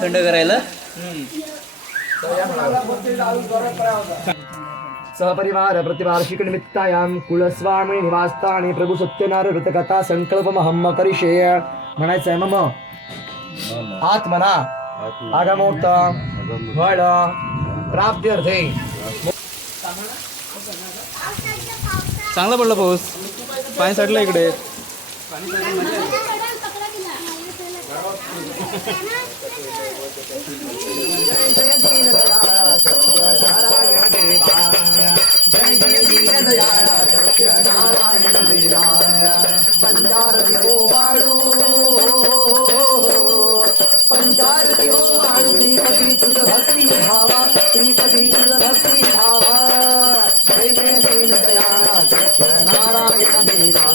थंड करायला सहपरिवार प्रतिवार्षिक निमित्तायां कुलस्वामी निवासस्थानी प्रभू सत्यनारायण व्रतकथा संकल्पमहं करिष्ये म्हणायचं आहे मम आत्मना आगमोक्त फळ प्राप्त्यर्थे. चांगला पडला पाऊस, पाणी साठलं इकडे. पंचारती हो वाळू श्रीपती तुझ भक्ती भावा श्रीपती तुझ भक्ती भावा जय जय दीन दयाळा सत्यनारायण देवा.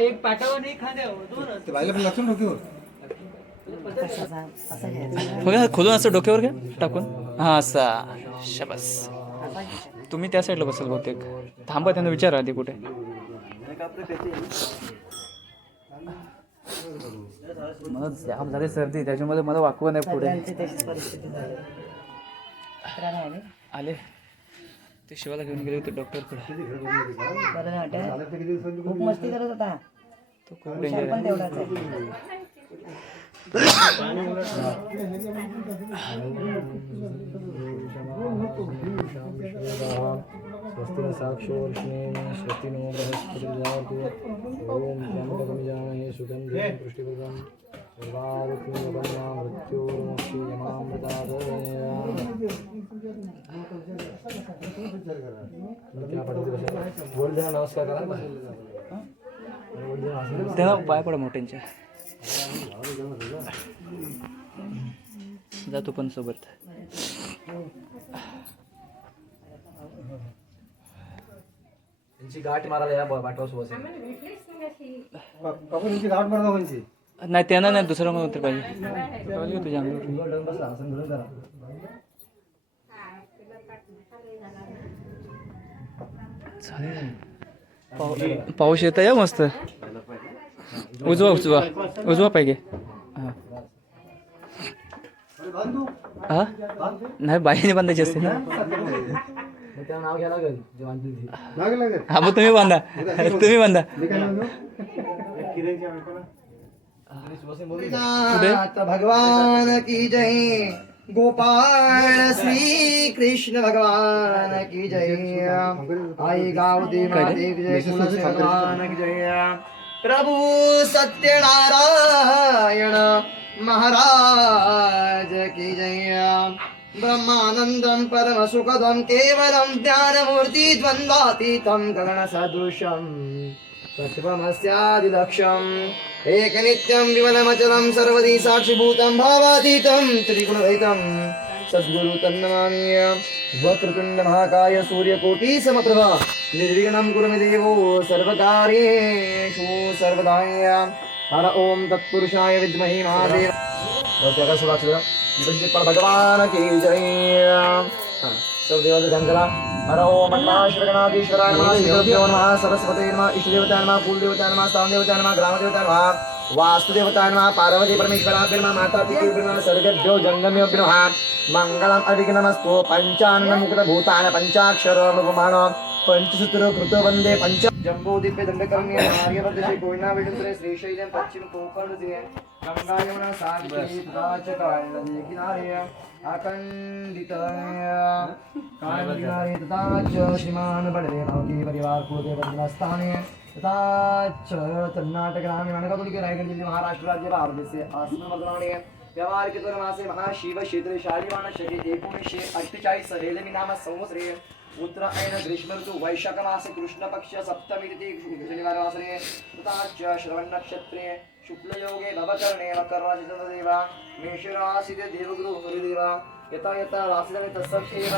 एक पाटावर नाही बघा खोलून असं डोक्यावर घ्या टाकून. हा असा शाबास. तुम्ही त्या साईडला बसाल बहुतेक. थांबा, त्यांना विचारा आधी कुठे. मला जाम झाली सर्दी, त्याच्यामध्ये मला वाकवं नाही पुढे आले. ते शिवाला घेऊन गेले होते डॉक्टरकडे. खूप मस्ती करत होता तो खूप डेंजर पण आहे. तेवढाच आहे. स्वस्ति साक्षोर्ष्णे श्रुतिनो बृहस्पतिर्जातु ओम त्र्यंबकमजामहे सुगन्धिं पुष्टिवर्धनं सर्वारोग्यनिर्वहणां मृत्योर्मुक्षीयमामृतात्. बोल द्या, नमस्कार करा. तेव्हा पाय पडा मोठ्यांच्या. जातो पण सोबत. यांची गाठ मारायला या बाटवा सोबत. नाही त्यांना नाही, दुसरं मग तर पाहिजे तुझ्या अंगावर. पाऊस येत या मस्त. उजवा उजवा उजवा पाहिजे. हा नाही, बाईने बांधायची असते ना. नाव घ्या लागेल. हा मग तुम्ही बांधा, तुम्ही बांधा. भगवान की जय. गोपाल श्री कृष्ण भगवान की जय. आई गावती महादेव जय. कुलदेव भगवान की जय. प्रभु सत्यनारायण महाराज की जय. ब्रह्मानंदं परम सुखदं केवलं ज्ञानमूर्ति द्वन्द्वातीतं गगनसदृशं तत्त्वमस्यादिलक्ष्यम् एकनित्यं विमलमचलं सर्वदी साक्षिभूतं भावातीतं त्रिगुणरहितं सद्गुरु तन्नमामि. वक्रतुण्ड महाकाय सूर्यकोटि समप्रभा निर्विघ्नं कुरु मे देवो सर्वकार्येषु सर्वदा. हर ओम तत्पुरुषाय विद्महे महादेव भगवान की जय. सब देवता ध्यान करा. हर ओम श्रीगणाधीश्वराय नमः. श्रीगुरुभ्यो नमः. सरस्वती नमः. इष्टदेवताय नमः. कुलदेवताय नमः. स्थानदेवताय नमः. ग्रामदेवताय नमः. वास्तुदेवताय नमः. पार्वती परमेश्वराभ्यो नमः. माता पितृभ्यो नमः. सर्वेभ्यो जंगमेभ्यो नमः. मंगलम् अविघ्नमस्तु. पंचान्नमुक्तभूतान् पंचाक्षरमुपमान् पंचसूत्र कृत वंदे पंच जम्बोदीप्य दंडकर्ण्य आर्यवर्धसे कोयना वेडुंद्रे श्रीशैलम पश्चिम कोकण गंगा यमुना सागरी तथा च कालिंदी किनारे अखंडित कालिंदी तथा च श्रीमान बड़े भावकी परिवार कुलदेव स्थाने तथा च कर्नाटक राज्य मनकापुरी के रायगढ़ जिले महाराष्ट्र राज्य भारत से आसन्न मधुराणे व्यवहारिक मासे महाशिव क्षेत्र शालिवान शके 1948 रेलमी नाम संवत्सरे उत्तरायण ग्रीष्म ऋतु वैशाख मासे कृष्ण पक्ष सप्तमी तिथि शनिवार वासरे तथा च श्रवण नक्षत्रे शुक्ल योगे नवकर्णे मकर राशि देवा मेष राशि देवगुरु हरिदेवा यथा यथा राशि तत्सत्येव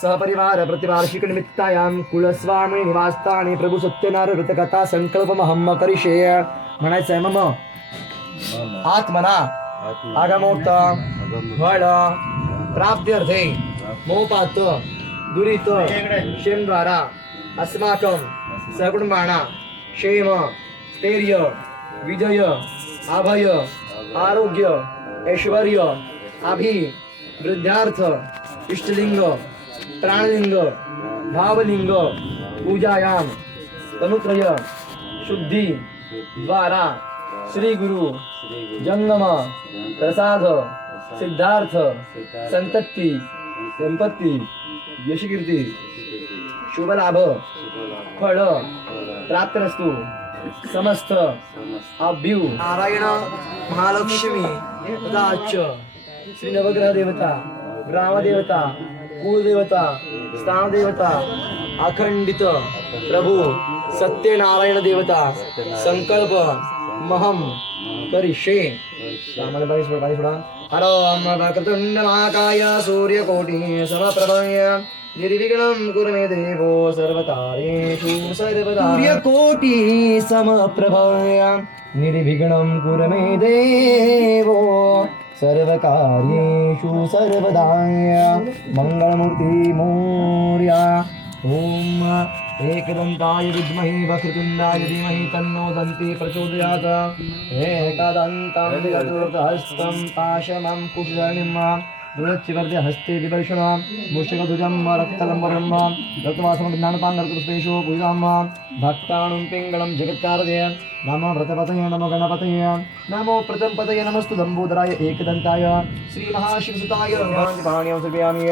सहपरिवार प्रतिवार्षिक निमित्तायां कुलस्वामी निवासस्थानी प्रभू सत्यनारायण व्रतकथा संकल्पमहं करिष्ये म्हणायचंय मम आत्मना आगमोक्त फळ प्राप्त्यर्थे मोपात दुरित क्षेमद्वारा अस्माकं सकुटुंबाना क्षेम स्थैर्य विजय अभय आरोग्य ऐश्वर्य अभिवृद्ध्यार्थ इष्टलिंग प्राणलिंग भावलिंग पूजायां तनुत्रय शुद्धि द्वारा श्री गुरु जंगम प्रसाद सिद्धार्थ संतति संपत्ति यशकीर्ति शुभलाभ फळ प्राप्तरस्तु समस्त अभ्यु नारायण महालक्ष्मी तथाच श्री नवग्रह देवता ग्राम देवता कुल देवता स्थान देवता अखंडित प्रभु सत्यनारायण देवता संकल्प महम करिष्ये हर वक्रतुंड महाकाय सूर्यकोटि समप्रभय निर्विघ्नं कुरु मे देवो सर्वकार्येषु सर्वदा सूर्यकोटि समप्रभय निर्विघ्नं कुरु मे देवो सर्वकार्येषु सर्वदा मंगलमूर्ति मोर्या ओम एकदन्ताय विद्महे वक्रतुण्डाय धीमहि तन्नो दन्ती प्रचोदयात् एकदन्तं चतुर्थहस्तं पाशमं कुशलनिम् दुरच्चिवर्ध्य हस्ते विवर्षणां मूषकध्वजं रक्तलम्बरं रक्तवासं ज्ञानपाङ्गर्तपुष्पेषु पूजां भक्ताणुं पिङ्गलं जगत्कारदय नमो व्रतपतये नमो गणपतये नमो प्रथमपतये नमस्तु लंबोदराय एकदंताय श्री महाशिवसुताय पाण्यां सर्वयामि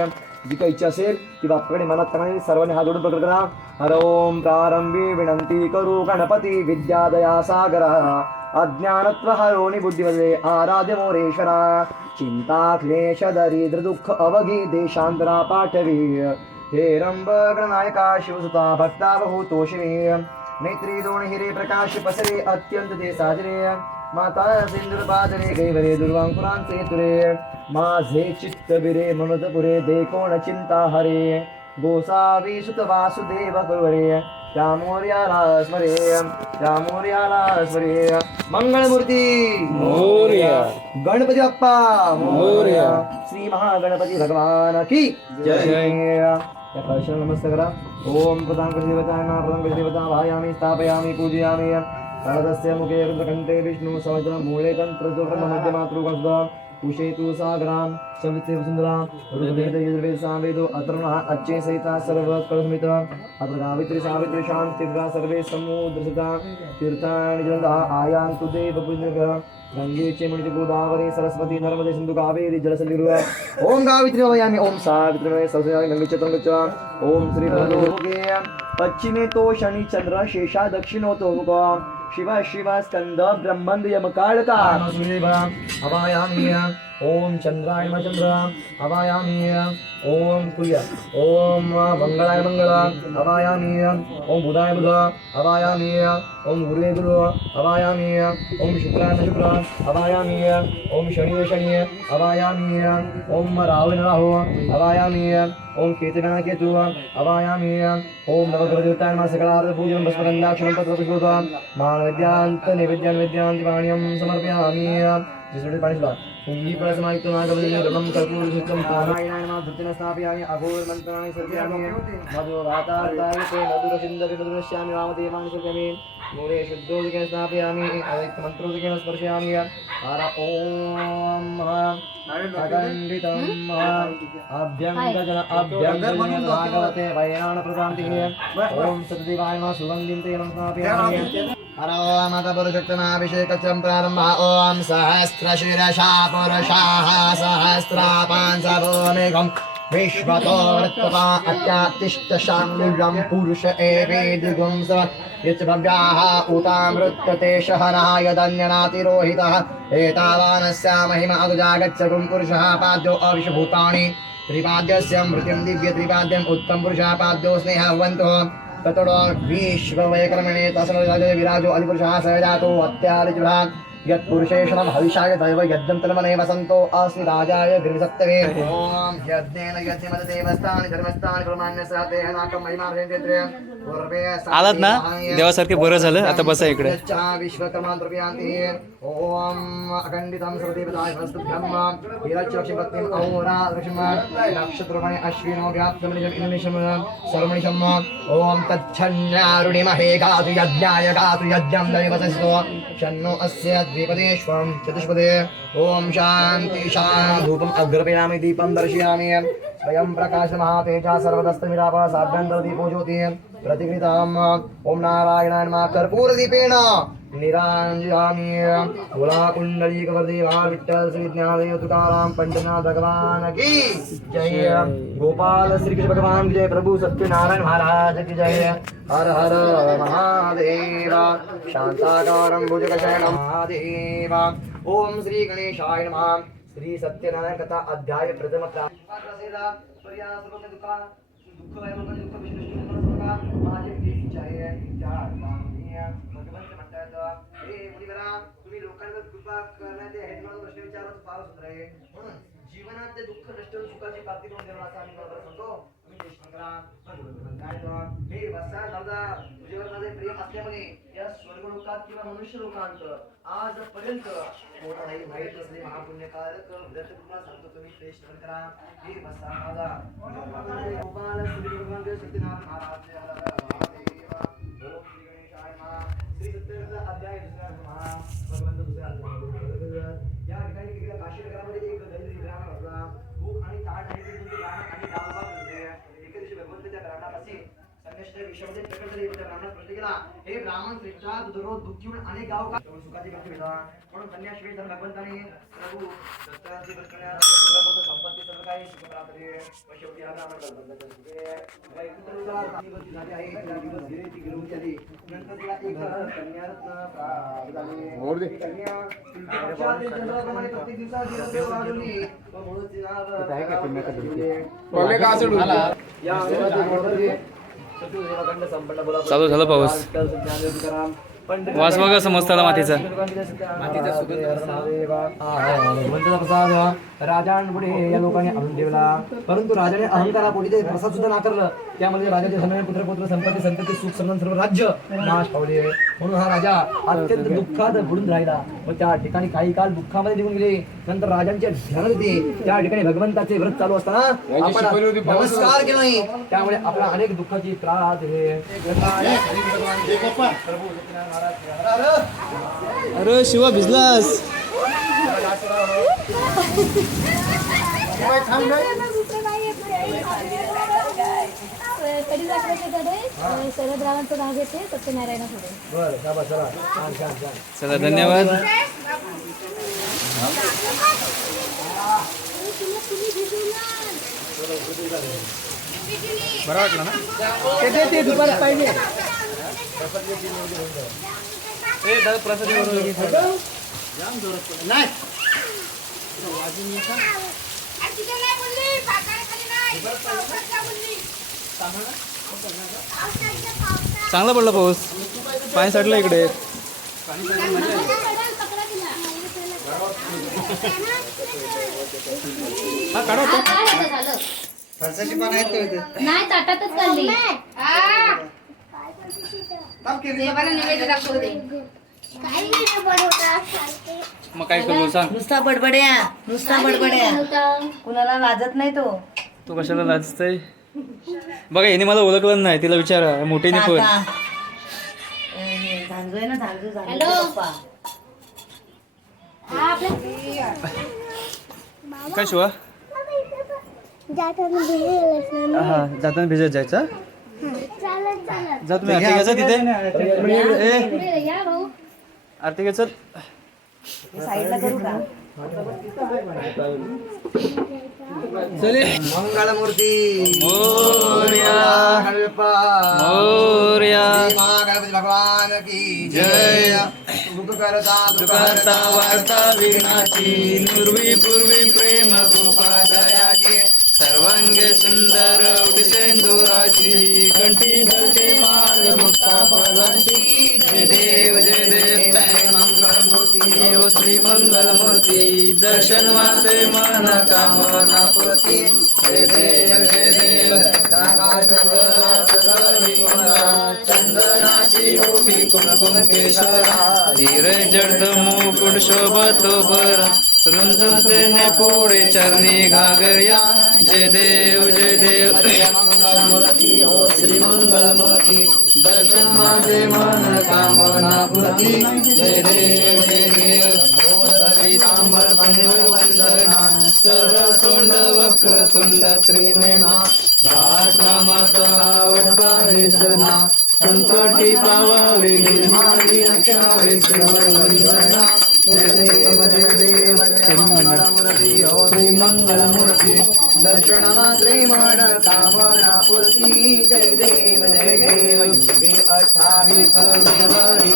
जी काही इच्छा असेल ती बाप्पाकडे मनात करणारी सर्वांनी हात जोडून प्रकट करा हर ओम प्रारंभी विनंती करू गणपती विद्यादया सागरा अज्ञानत्व हरोनि बुद्धिवदे आराध्य मोरेश्वरा चिंता क्लेश दरिद्र दुःख अवघी देशांतरा पाठवी हे रंब गणनायका शिवसुता भक्ता बहुतो शिवे नेत्री दोन हिरे प्रकाश पसरे अत्यंत ते साजरे माता सिंदूर बाजरे गैवरे दुर्वांकुरांचे तुरे माझे चित्त बिरे म्हणत पुरे दे कोण चिंता हरे गोसावी सुत वासुदेव कुरवरे त्या मोर्याला स्मरे मंगलमूर्ती मोरया गणपती बाप्पा मोरया श्री महागणपती भगवान की जय या कळशाला नमस्कार करा ओम प्रधान देवता भायामी स्थापयामी पूजयामी प्रणतस्य मुखे रुद्रकण्ठे विष्णु सहस्र मूले तंत्र मध्य मातृ कुशेतु सागरां सवित्रे वसुंधरा ऋग्वेद यजुर्वेद सामवेदो अथर्वणः अच्छे सहिता सर्व कलस्मित अत्र गावित्री सावित्री शांतिर्गा सर्वे समुद्रसुता तीर्थानि जलदा आयान्तु देव पुण्यः गंगे चेमुनि गोदावरी सरस्वती नर्मदे सिंधु कावेरी जलसंधिरुह ओम गावित्री वयामि ओम सावित्री सरस्वती गंगे चतुर्गच्छ ओम श्री भगवते पश्चिमे तो शनि चंद्र शेषा दक्षिणो तो मुख शिव शिव स्कंद ब्रह्मंद यमकालका हवायामी ओम चंद्राय नमः चंद्र हवायामी ओम कुर्य ओम मंगलाय मंगल हवायामी ओम बुधाय बुध हवायामी ओम गुरुवे गुरु हवायामी ओम शुक्राय शुक्र हवायामी ओम शनि शनि हवायामी ओम राहु राहु हवायामी ओम केतुगण केतु हवायामी ओम नवग्रहदेवताय नमः सकलार्थ पूजनं भस्मगन्धाक्षरं पत्रपुष्पं मानविद्यांत नैवेद्यान् विद्यांति पाणियं समर्पयामि जिसुडे पाणी सुद्धा कुंगी प्रसमायुक्त नागवल्ली रमं कर्पूरयुक्तं पानायनाय नमः धृतेन स्थापयामि अघोर मन्त्राणि सर्पयामि मधु वातार्ताय ते मधुरसिन्धवि मधुरस्यामि वामदेवानि सर्पयामि मूले शुद्धोदकेन स्थापयामि अवैक्त मन्त्रोदकेन स्पर्शयामि हर ओम अखण्डितं अभ्यङ्गजन भागवते वैराण प्रशान्तिः ओम सतदेवाय नमः सुगन्धिं तेन स्थापयामि हर ओम पुरुषोत्तमाभिषेकं प्रारम्भ ओम सहस्रशिरसा पुरुषाः सहस्रापांसभूमिकं विश्वतो वृत्तपा अत्यातिष्ठशाम्युजं पुरुष एवेदिगुं स यच्च भव्याः उतामृत्यते शहनाय दन्यनातिरोहितः एतावानस्य महिमा अदुजागच्छगुं पुरुषः पाद्यो अविश्वभूतानि त्रिपाद्यस्य मृत्युं दिव्य त्रिपाद्यम् उत्तम पुरुषः पाद्यो स्नेहवन्तो ततोडो विश्ववैकर्मणे तस्मैराजो विराजो अधिपुरुषः सहजातो अत्यादिजुः यत्पुरुषेषणं हविषाय दैव यज्ञं तन्मने वसन्तो अस्मि राजाय गृहसप्तमे ॐ यज्ञेन यज्ञमदेवस्तानि धर्मस्थानि ब्रह्माण्यसाते नाकं महिमार्जयन्ते पूर्वे आलात ना देवासारखे बरं झालं आता बसा इकडे विश्वकर्मा द्रव्यांति ॐ अखण्डितं सर्वदेवताय वस्तुभ्यं वीरचक्षपत्नीम् औरा लक्ष्म नक्षत्रमणि अश्विनो व्याप्तमनिशम् इन्द्रनिशम् सर्वनिशम् ॐ तच्छन्यारुणिमहे गातु यज्ञाय गातु यज्ञं दैवतस्तो शन्नो अस्य द्विपदेष्वं चतुष्पदे ॐ शान्ति शान्ति धूपम् अग्रपेणामि दीपं दर्शयामि स्वयं प्रकाशमहातेजा सर्वदस्तमिरापः साभ्यन्तरदीपो ज्योतिः प्रतिकृताम् ॐ नारायणाय नमः कर्पूरदीपेन निराञ्जयामि कुलाकुण्डलीकवर्देवा विठ्ठल श्री ज्ञानदेव तुकाराम पंचनाथ भगवान की जय गोपाल श्री कृष्ण भगवान की जय प्रभु सत्यनारायण महाराज की जय हर हर महादेव शांताकारं भुजगशयनं महादेव ओम श्री गणेशाय नमः श्री सत्यनारायण कथा अध्याय प्रथम हे मुनिवरा तुम्ही लोकांवर कृपा करण्याचे हेतूने प्रश्न विचारत फार सुंदर आहे म्हणून जीवनात ते दुःख नष्ट सुखाची प्राप्ती करून देणार असं आम्ही बरोबर म्हणतो तुम्ही देशमंगला काय तो हे वसा दादा तुझ्यावर माझे प्रेम असल्यामुळे या स्वर्ग लोकात किंवा मनुष्य लोकांत आजपर्यंत कोणालाही माहीत नसले महापुण्यकारक व्रत तुम्हाला सांगतो तुम्ही श्रेष्ठ करा हे वसा दादा गोपाल श्री भगवान सत्यनारायण महाराज श्री सत्यनारायण अध्याय दुसरा भगवंत दुसऱ्या या ठिकाणी गेल्या 500 नगरामध्ये एक दरिद्री ब्राह्मण होता भूक आणि ताट आणि त्यांचे ब्राह्मण आणि डाळभात होते एके दिवशी भगवंत त्या ब्राह्मणापाशी संन्यासाच्या विषयामध्ये प्रकट झाले त्या ब्राह्मणास प्रश्न केला हे ब्राह्मण श्रेष्ठा दररोज दुःखी होऊन अनेक गाव का सुखाची भक्ती भेटा म्हणून संन्याशी वेळ भगवंताने प्रभू दत्ताची भक्ती संपत्ती सर्व काही सुख प्राप्त व शेवटी हा ब्राह्मण भगवंताचा झाली आहे त्या दिवस गेले ती गेली होती आधी नंतर तिला एक कन्यारत्न प्राप्त झाले कन्या चंद्राप्रमाणे प्रत्येक दिवसात दिवस वाढवली व म्हणून तिला चालू झालं पाऊस वास बघा समजताला मातीचा राजांपुढे या लोकांनी आणून ठेवला परंतु राजाने अहंकारापोटी ते प्रसाद सुद्धा नाकारलं त्यामध्ये राजाचे धन पुत्र संपत्ती संतती सुख समजून सर्व राज्य नाश पावले म्हणून हा राजा अत्यंत दुःखात बुडून राहिला व त्या ठिकाणी काही काळ दुःखामध्ये निघून गेले नंतर राजांच्या ध्यानात होते त्या ठिकाणी भगवंताचे व्रत चालू असताना आपण नमस्कार केला नाही त्यामुळे आपला अनेक दुःखाची त्रास झाले अरे शिवा भिजलास शरदरावांचं नाव घेते सत्यनारायण पुढे चला धन्यवाद बरं वाटलं ना ते दुपारच पाहिजे प्रसाद नाही चांगला पडला पाऊस पाणी साठलं इकडे हा काढा नाही ताटातच काढली मग काय करू सांग नुसता बडबड्या कुणाला लाजत नाही तो तू कशाला लाजतय बघा याने मला ओळखलं नाही तिला विचारा मोठीने पण झांजू आहे ना झांजू हॅलो. पप्पा काय शिवा हा जाताना भिजत जायचा जा तुम्ही आरती घ्यायचा तिथे ए या भाऊ आरती घ्यायचं साईडला करू का मंगलमूर्ती मोरया कल्पा मोरया गणपती भगवान की जय दुःख करता वार्ता विघ्नाची पूर्वी प्रेम गोपाळाची सर्वांगे सुंदर उडसेंदुराची कंठी हलते माल मुक्ता फलांची जय देव मंगलमूर्ती ओ श्री मंगलमूर्ती दर्शन वाचे मन कामना पूर्ती जय देव चंदनाची ओटी कुमकुम केशरा हिरे जड मुकुट शोभतो बरा रुंदते ने पुढे चरणी घागर्या जय देव मंगलमूर्ती ओ श्री मंगलमूर्ती दर्शन माझे मन कामना पूर्ती जय देव पीतांबर वंदना सरळ तोंड वक्र तुंड त्रिनेना माता वडकावे सना संकटी पावावे निर्माणी रक्षावे सर्ववंदना जय देव मंगलमूर्ती ओ श्री मंगलमूर्ती दर्शन मात्रे मन कामना पूर्ती जय देव अठ्ठावीस बुधवारी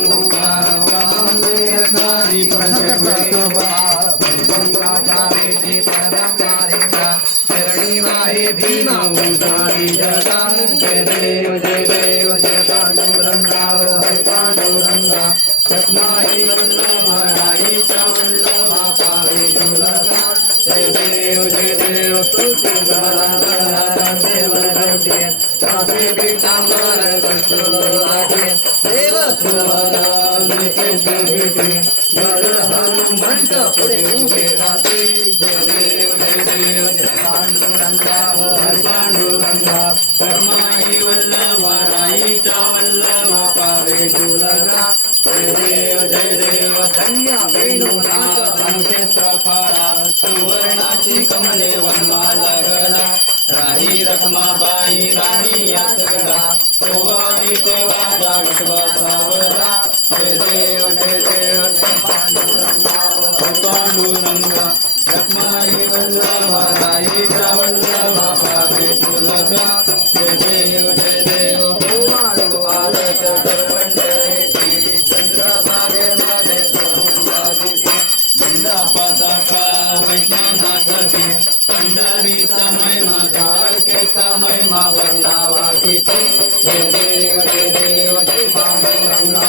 भीमा उदारी जगा जय देव जय पांडुरंगा पांडुरंगा रत्नाई वल्लभाईच्या वल्लभा पावे जुलगा जय देव सासे पीतांबर कस्तुराटे देव सुवरानिके भेटे गरुड हनुमंत पुढे उभे राहते जय देव पांडुरंगा पांडुरंगा रमाई वल्लभाईच्या वल्लभा पावे जुलगा जय देव धन्य वेणुनाथ क्षेत्र फारा सुवर्णाची कमले वनमाला गला राही रखमाबाई राही या सगळा ओवाळी ते वाजा विश्वा सावरा जय देव पांडुरंगा रखमाई वल्लभा राईच्या वल्लभा पावे जुलगा जय देव ओवाळू आरत करवंडे चंद्रभागे मध्ये बंदा पताका वैष्णवनाथाची पंढरीचा महिमा द्वारकेचा महिमा वर्णावाकीची जय देव पांडुरंगा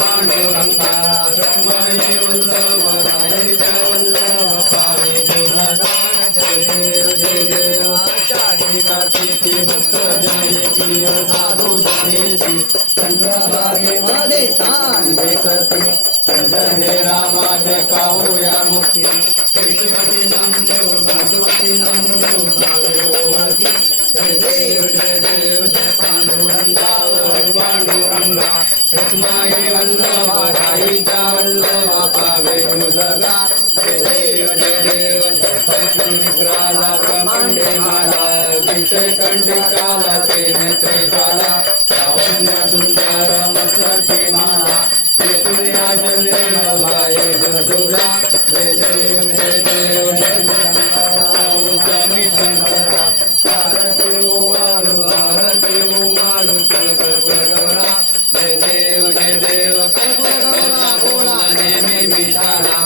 पांडुरंगा रखमाई वल्लभ राईच्या वल्लभ पावे जुलगा जय देव आषाढी कार्तिकी भक्त जयती साधू जयती चंद्रभागेमध्ये स्थान करते हे रामाचे काहूया मुक्ती केशवती नामदेव भागवती नामदेव भावे ओळखी जय देव जय पांडुरंगा पांडुरंगा रखमाई वल्लभ राईच्या वल्लभ पावे जुलगा जय देव जय विग्रहाला ब्रह्मांडे माला विषय कंडिकाला ते नेत्रे ज्वाला लावण्य सुंदर मस्तकी माला चेतुर्या चंद्र भाये जगदुरा जय देव स्वामी शंकरा आरती उवाळू कलकत्तगौरा जय देव बोला नेहमी मिठाला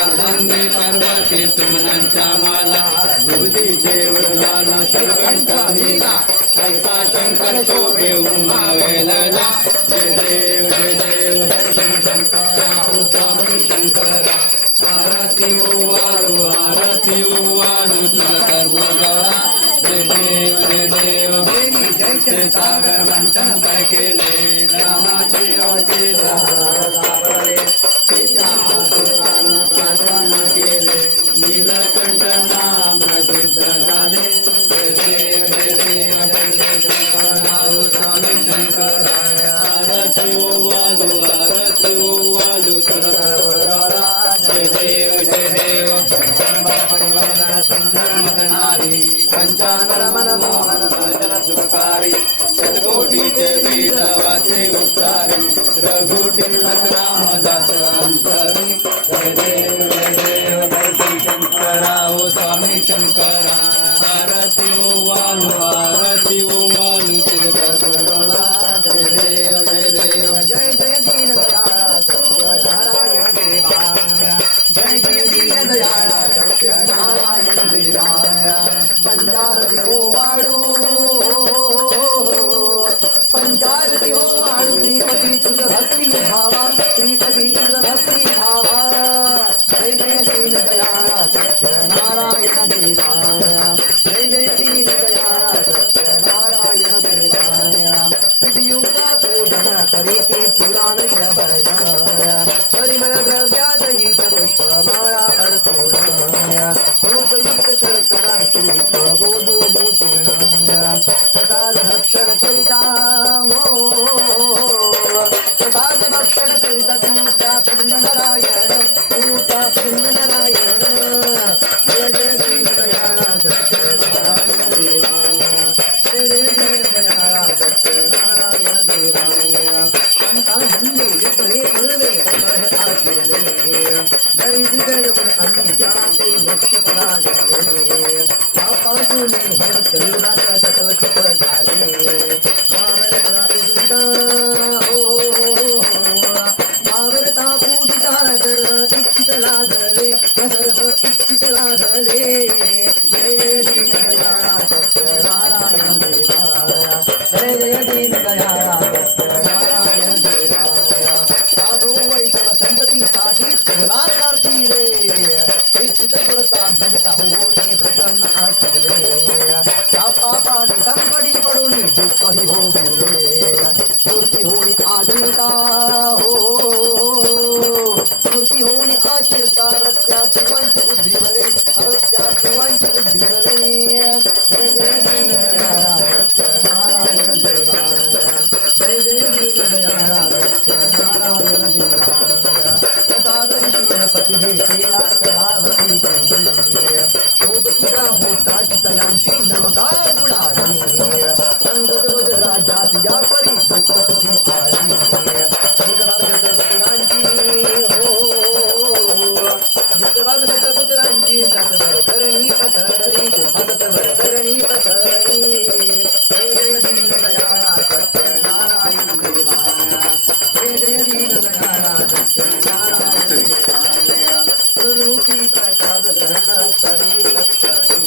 अर्धांगी पार्वती सुमनांच्या माला दुधीचे उडलाला शिरकंठा लीला कैसा शंकर शोभे उमावेला जय देव शंकरा हो स्वामी शंकरा आरती उवाळू तुझ सर्व गौरा जय देव जय सागर मंथन केले रामाची ओटी सापडले केले नीलकंठ नाम प्रसिद्ध झाले जय देव शंकरा स्वामी शंकरा आरती उवाळू तुझ जय देव परिवर्तन सुंदर मदनारी पंचानन मनमोहन भजन सुखकारी शतकोटीचे वेद वाचे उच्चारी रघुटी रामदास अंतरी जय देव दर्शन शंकरा ओ स्वामी शंकरा आरती उवाळू तिरगोला जय देव जय दीनदयाळ सत्यनारायण देवाय जय दीनदयाळ सत्यनारायण देवाय भक्ती भावा श्रीपती तुझ भक्ती भावा जय जय दीन दयाळा सत्यनारायण देवाया जय जय दीन दयाळा सत्यनारायण देवाया विधियुक्त पूजन करीते पुराण शबनाया परिमळ द्रव्यादहित पुष्पमाळा अर्पणाया रूपयुक्त शर्करा श्री प्रबोधो मोचनाया प्रसाद भक्षण करिता प्रसाद भक्षण करिता तूचा नारायण तूचा नारायण जय जय दीन दयाळा सत्यनारायण देवाया जय जय दीन दयाळा सत्यनारायण देवाया शंका धन्य विप्रे पूर्वे बहे आश्रय दरिद्र जन अन्य जाते मोक्ष प्रदान पापासुनी हर करुणाचा सकल सुख झाले मावरता इष्टा मावरता पूजिता सर्व इच्छित लाभले सर्व इच्छित लाभले जय जय दीन दयाळा सत्यनारायण देवाया जय जय दीन दयाळा सत्यनारायण देवाया साधू वैष्णव संततीसाठी सगळा करतील इच्छित पुरता भगता होणे प्रसन्न आचरले त्या पापाने संकटी पडून दुःखही भोगले मूर्ती होणी आचिरता हो मूर्ती होणी आचिरता रत्याची वंश उद्भिवले अवत्याची वंश उद्भिवले जय जय दीन दयाळा सत्यनारायण देवाया जय जय दीन दयाळा सत्यनारायण देवाया प्रसाद ईश्वरपती भेटेला कलावती शोभतीला होता चितयांची नवका बुडाली संगत राजात या परी दुःखपती आली पुत्रांची सतवर करणी पसरली सतवर करणी पसरली जय जय दीन दयाळा सत्यनारायण देवाया जय जय दीन दयाळा सत्यनारायण देवाया स्वरूपी प्रसाद ग्रहण करी लक्षणी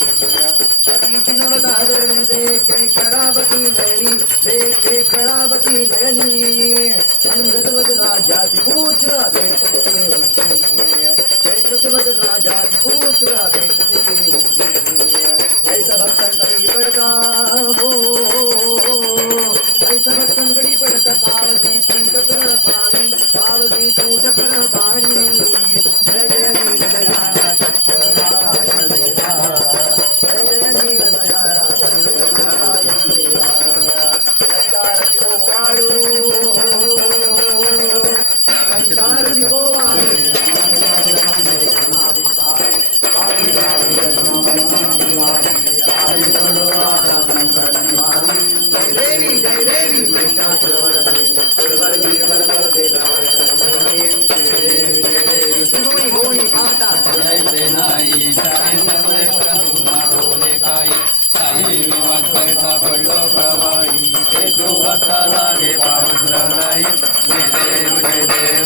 सतीची नवगादरी देखे कळावती नयनी देखे कळावती नयनी अंगदवद राजाची पुत्र भेटते अंगदवद राजाची पुत्र भेटते ऐसा भक्तांकडी पडता हो ऐसा भक्तांकडी पडता कावती तूटकर पाणी कावती तूटकर पाणी जय जय दीन दयाळा सत्यनारायण देवाया जय जय दीन दयाळा सत्यनारायण देवाया संतारती ओ वाळू संतारती ओ वाळू देवी जय देवी होणी आता जैसे नाही जय सगळे प्रभुना बोले काही काही विवाद करता पडलो प्रवाही ते तू वाचा लागे पाऊस लागलाही जय देव जय देव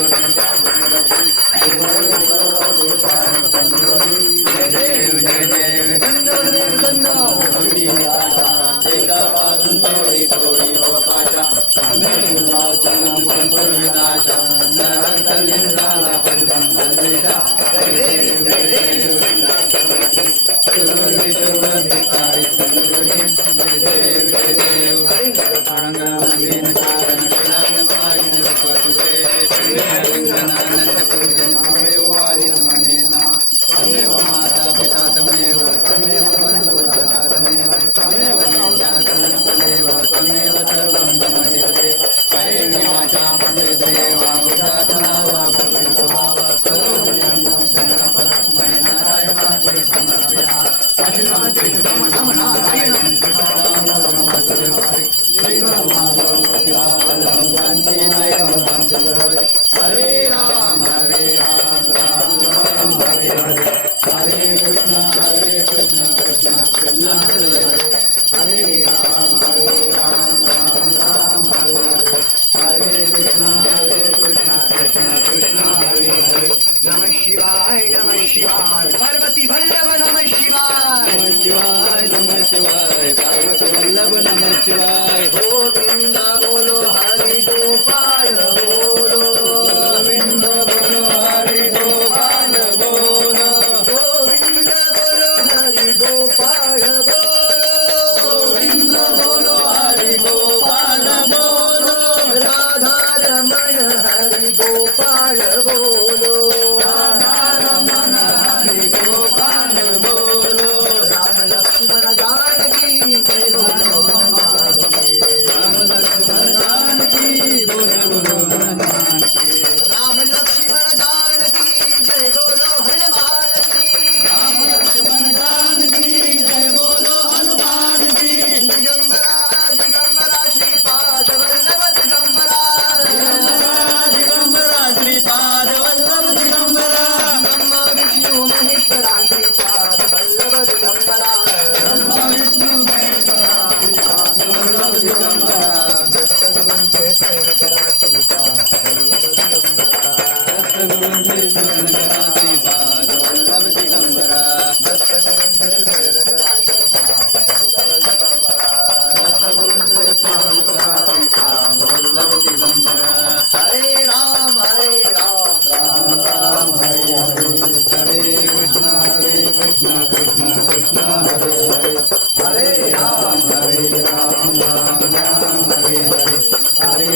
जय देव जय देव देशापासून थोडी थोडी पाशा विनाशा नरंतलिंद्राला पदबंधलेला जय देव जय देव तमेव माता पिता तमेव तमेव बंधु सखा तमेव तमेव तमेव तमेव सर्वं तमहिते कैवी वाचा पदे देवा उदातना वा भक्ति स्वभाव करुण्यं शरणपरस्मै नारायणाते समर्पया अशिनाते नारायणं हरे राम हरे राम राम राम हरे हरे हरे कृष्ण कृष्ण कृष्ण हरे हरे राम राम राम हरे हरे हरे कृष्ण कृष्ण कृष्ण हरे हरे नमः शिवाय पार्वती वल्लभ नमः शिवाय नमः शिवाय पार्वती वल्लभ नमः शिवाय गोविंदा बोलो हरि गोपाल बोलो हरि गोपाल बोलो मन हरि गोपाल बोलो राम लक्ष्मण जानकी जय बोलो हनुमान की राम लक्ष्मण जानकी बोल गुरु हनुमान की राम लक्ष्मण जानकी जय बोलो हनुमान की राम लक्ष्मण जानकी जय बोलो हनुमान की दिगंबरा दिगंबरा श्रीपाद वल्लभ दिगंबरा दिगंबरा श्रीपाद वल्लभ दिगंबरा ब्रह्मा विष्णु महेश्वरा श्रीपाद वल्लभ दिगंबरा ब्रह्मा विष्णु महेश्वरा श्रीपाद वल्लभ दिगंबरा दत्तगुरुंचे शरणकरा श्रीपाद वल्लभ दिगंबरा दत्तगुरुंचे शरणकरा श्रीपाद वल्लभ दिगंबरा दत्तगुरुंचे शरणकरा श्रीपाद वल्लभ दिगंबरा दत्तगुरुंचे शरणकरा श्रीपाद वल्लभ दिगंबरा हरे राम राम राम हरे हरे हरे कृष्ण कृष्ण कृष्ण हरे हरे हरे राम हरे राम राम राम हरे हरे हरे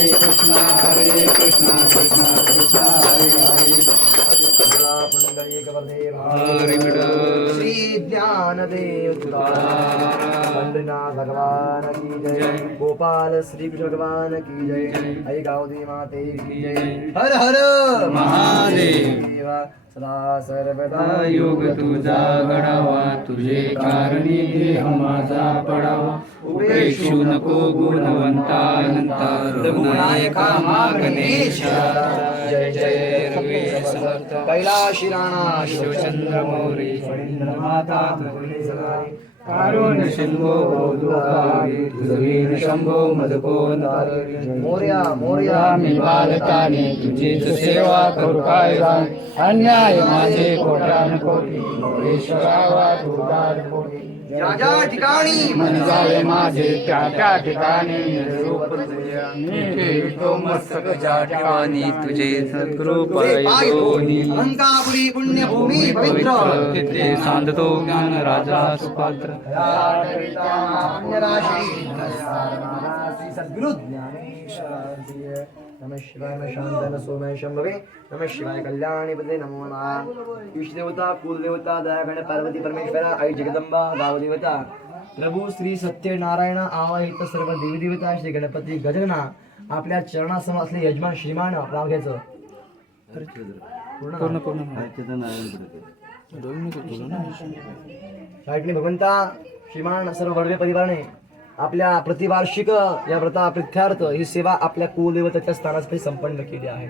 कृष्ण कृष्ण कृष्ण हरे हरे हरे विठ्ठल श्री ज्ञानदेव तुकाराम पंढरीनाथ भगवान की जय गोपाल श्री कृष्ण भगवान की जय आई गावदी माते की जय हर हर महादेव सदा सर्वदा योग तुझा घडावा तुझे कारणी देह माझा पडावा उपेक्षू नको गुणवंता अनंता रघुनायका गणेशा जय जय रघुवीर समर्थ कैलाशी राणा शिवचंद्र मौरी फणींद्र माता तुझे सदाई कारुण्य सिंधो दुःखारी तुझवीर शंभो मदको नारी मोर्या मोर्या मी बालकाने तुझीच सेवा करू काय जाण अन्याय माझे कोटान कोटी मौरेश्वरावा तुझार कोटी ज्या ज्या ठिकाणी मन जाय माझे त्या त्या ठिकाणी रूप तुझे मी ठेवितो मस्तक ज्या ठिकाणी तुझे सद्गुरु तुझे पाय दोन्ही अलंकापुरी पुण्यभूमी पवित्र तिथे सांधतो ज्ञान राजा सुपात्र सद्गुरु ज्ञानेश्वर नमः शिवाय शांतन सोमय शंभवे नमः शिवाय कल्याणी पदे नमो नमः इष्टदेवता कुलदेवता दयागण पार्वती परमेश्वरा आई जगदंबा गावदेवता प्रभू श्री सत्यनारायण आवाहित सर्व देवी देवता श्री गणपती गजगणा आपल्या चरणासमोर असले यजमान श्रीमान नाव घ्यायचं पूर्ण भगवंता श्रीमान सर्व वडवे परिवाराने आपल्या प्रतिवार्षिक या व्रता प्रित्यार्थ ही सेवा आपल्या कुलदेवताच्या स्थानासाठी संपन्न केली आहे.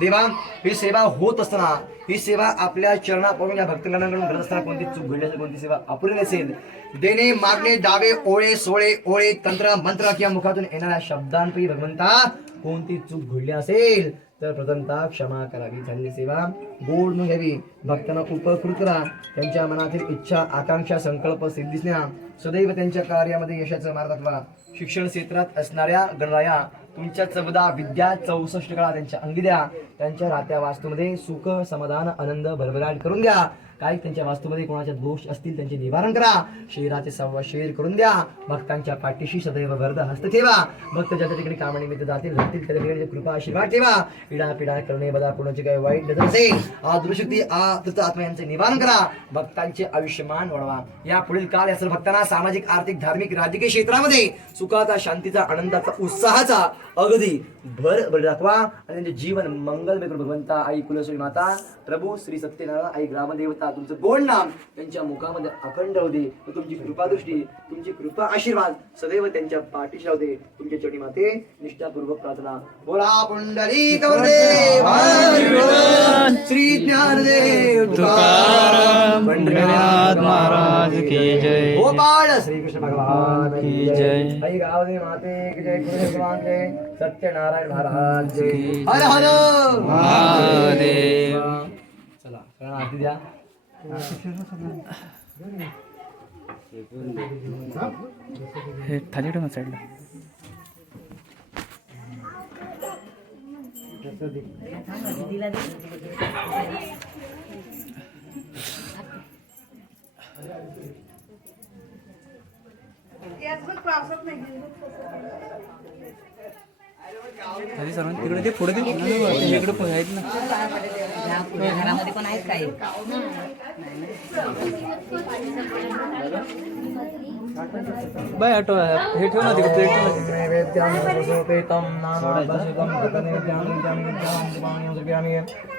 देवा ही सेवा होत असताना ही सेवा आपल्या चरणापासून या भक्तगणांकडून घडत असताना कोणती चूक घडली असेल, कोणती सेवा अपुरी नसेल, देणे मागणे डावे ओळे सोळे ओळे तंत्र मंत्र किंवा मुखातून येणाऱ्या शब्दांपैकी भगवंता कोणती चूक घडली असेल तर प्रथमतः क्षमा करावी. झालेली सेवा गोड न घ्यावी. भक्तांना उपकृत करा. त्यांच्या मनातील इच्छा आकांक्षा संकल्प सिद्धीसण्या सदैव त्यांच्या कार्यामध्ये यशाचा मार्ग दाखवा. शिक्षण क्षेत्रात असणाऱ्या गणराया तुमच्या 14 विद्या 64 कळा त्यांच्या अंगी द्या. त्यांच्या राहत्या वास्तूमध्ये सुख समाधान आनंद भरभराट करून द्या. काही त्यांच्या वास्तूमध्ये कोणाचे दोष असतील त्यांचे निवारण करा. शेराचे सव्वा शेर करून द्या. भक्तांच्या पाठीशी सदैव गर्द हस्त ठेवा. भक्त ज्याच्या ठिकाणी कामानिमित्त जातील राहतील त्या ठिकाणी कृपा आशीर्वाद ठेवा. पिढा पिढा करणे बदा कोणाची काही वाईट नजर असेल दुर्शक्ती आत्मा यांचे निवारण करा. भक्तांचे आयुष्यमान वाढवा. या पुढील काळ या सर्व भक्तांना सामाजिक आर्थिक धार्मिक राजकीय क्षेत्रामध्ये सुखाचा शांतीचा आनंदाचा उत्साहाचा अगदी भर दाखवा आणि त्यांचे जीवन मंगलमय करू. भगवंता आई कुलस्वामी माता प्रभू श्री सत्यनारायण आई ग्रामदेवता तुमचं गोड नाम त्यांच्या मुखामध्ये अखंड राहू दे. तुमची कृपा दृष्टी तुमची कृपा आशीर्वाद सदैव त्यांच्या पाठीशी राहू दे. तुमच्या चरणी माते निष्ठापूर्वक प्रार्थना. बोला पुंडलिक वरदे श्री ज्ञानदेव तुकाराम पंढरीनाथ महाराज की जय. गोपाळ श्री कृष्ण भगवान की जय. आई गावदे माते की जय. गुरु भगवान जय. सत्यनारायण महाराज जय. हर हर महादेव. चला सगळ्यांना आरती द्या. हे थाली ठेव ना साईडला. दीदीला दे. याच पावसात नाही अरे सर्वांनी तिकडे ते पुढे इकडे आहेत ना. घरामध्ये पण आहेत काही. बाय ऑटो हे ठेव ना तिकडे प्लेट ठेव ना. नैवेद्यां प्रसोपेतं नानाभाषितं गतनैवेद्यां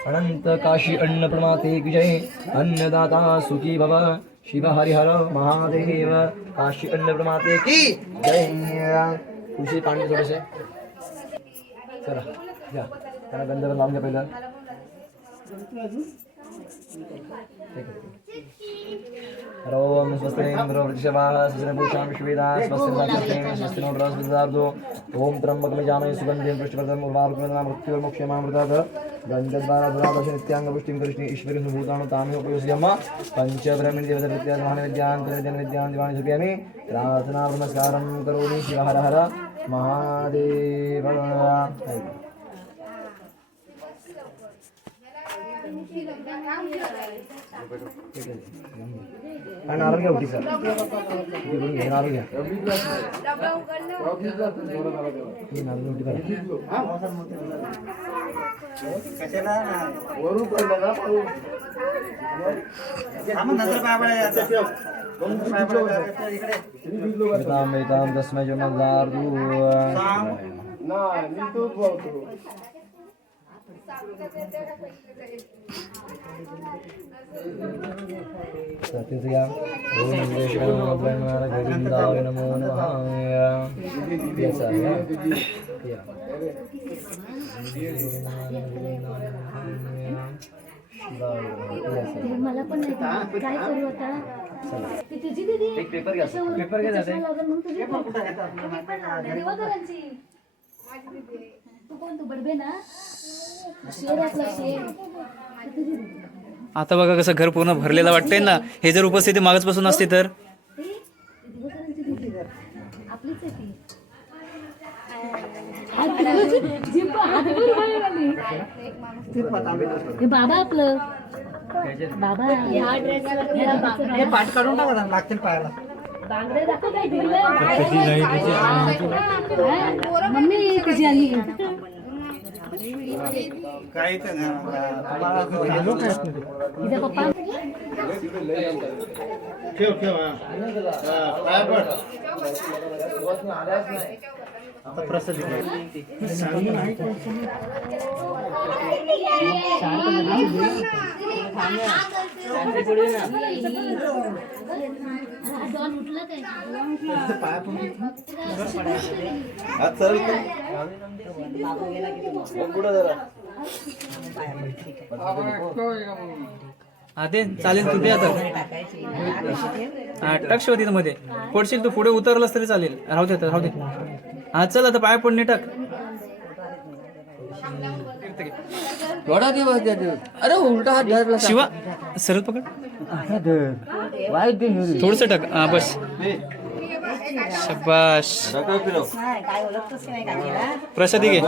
अनंत काशी अन्न प्रमाते की जय. अन्नदाता सुखी भव. शिव हरिहर महादेव. काशी अन्न प्रमाते की जय. तुळशी पाणी थोडेसे चला घ्या. त्यांना गंधवर लावून घ्या पहिला. ओम स्वस्तिन्द्रो वृषभाः स्वस्तिपूषां विश्वेदाः स्वस्तिर्नक्षत्रेण स्वस्तिनो बृहस्पतिर्दो. ओम त्र्यम्बकमजामहे सुगन्धिं पुष्टिवर्धनम् उर्वारुकमेव मृत्युर्मोक्षेमामृतात्. गन्धद्वाराधुरादश नित्याङ्गपुष्टिं करिष्णे ईश्वरी सुभूतानु तामेव उपयोजयाम. पञ्चब्रह्मणि देवताविद्यान् दिवानि सुखयामि. प्रार्थना नमस्कारं करोमि. शिव हर हर महादेव. आणि नारळ घ्या. उठी सर नारळ घ्या. तस्मै सत्यया ओम गोविंदाय नमो नमः. मला पण नाही काय करू आता. ती तुझी दीदी एक पेपर घ्या. पेपर घ्या. तू कोण तू बडबे ना. शेर आपला शेर. आता बघा कसं घर पूर्ण भरलेलं वाटतंय ना. हे जर उपस्थिती मागच पासून असते तर आपलीच आहे ती. हे बाबा आपलं बाबा ह्या ड्रेसवर पाठ काढून टाका. लागतील पायाला. बांगडे दाखव काय मम्मी तुझी आली. तिचा पप्पा डॉन उठला काय. ते चालेल. तू दे आता टाक शिवाय मध्ये पडशील. तू पुढे उतरलास तरी चालेल. राहू दे राहू दे. हा चल आता पाय पडणे टाक. थोडा दिवस अरे उलटा हात धरला. शिवा सरळ पकड. थोडस टाक. हा बस. शाबाश. प्रसादी घे.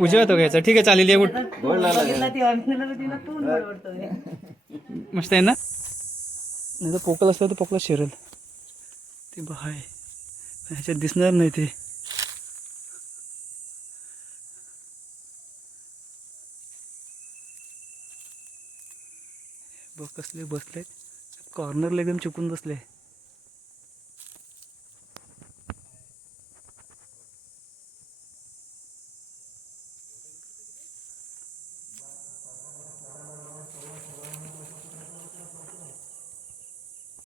उजव्या तो घ्यायचा. ठीक आहे चालेल. ये उठ. मस्त आहे ना. नाही तर पोकल असलं तर पोकला शिरेल. ते बाय ह्याच्यात दिसणार नाही ते. बघ कसले बसले कॉर्नरला एकदम चिकून बसले.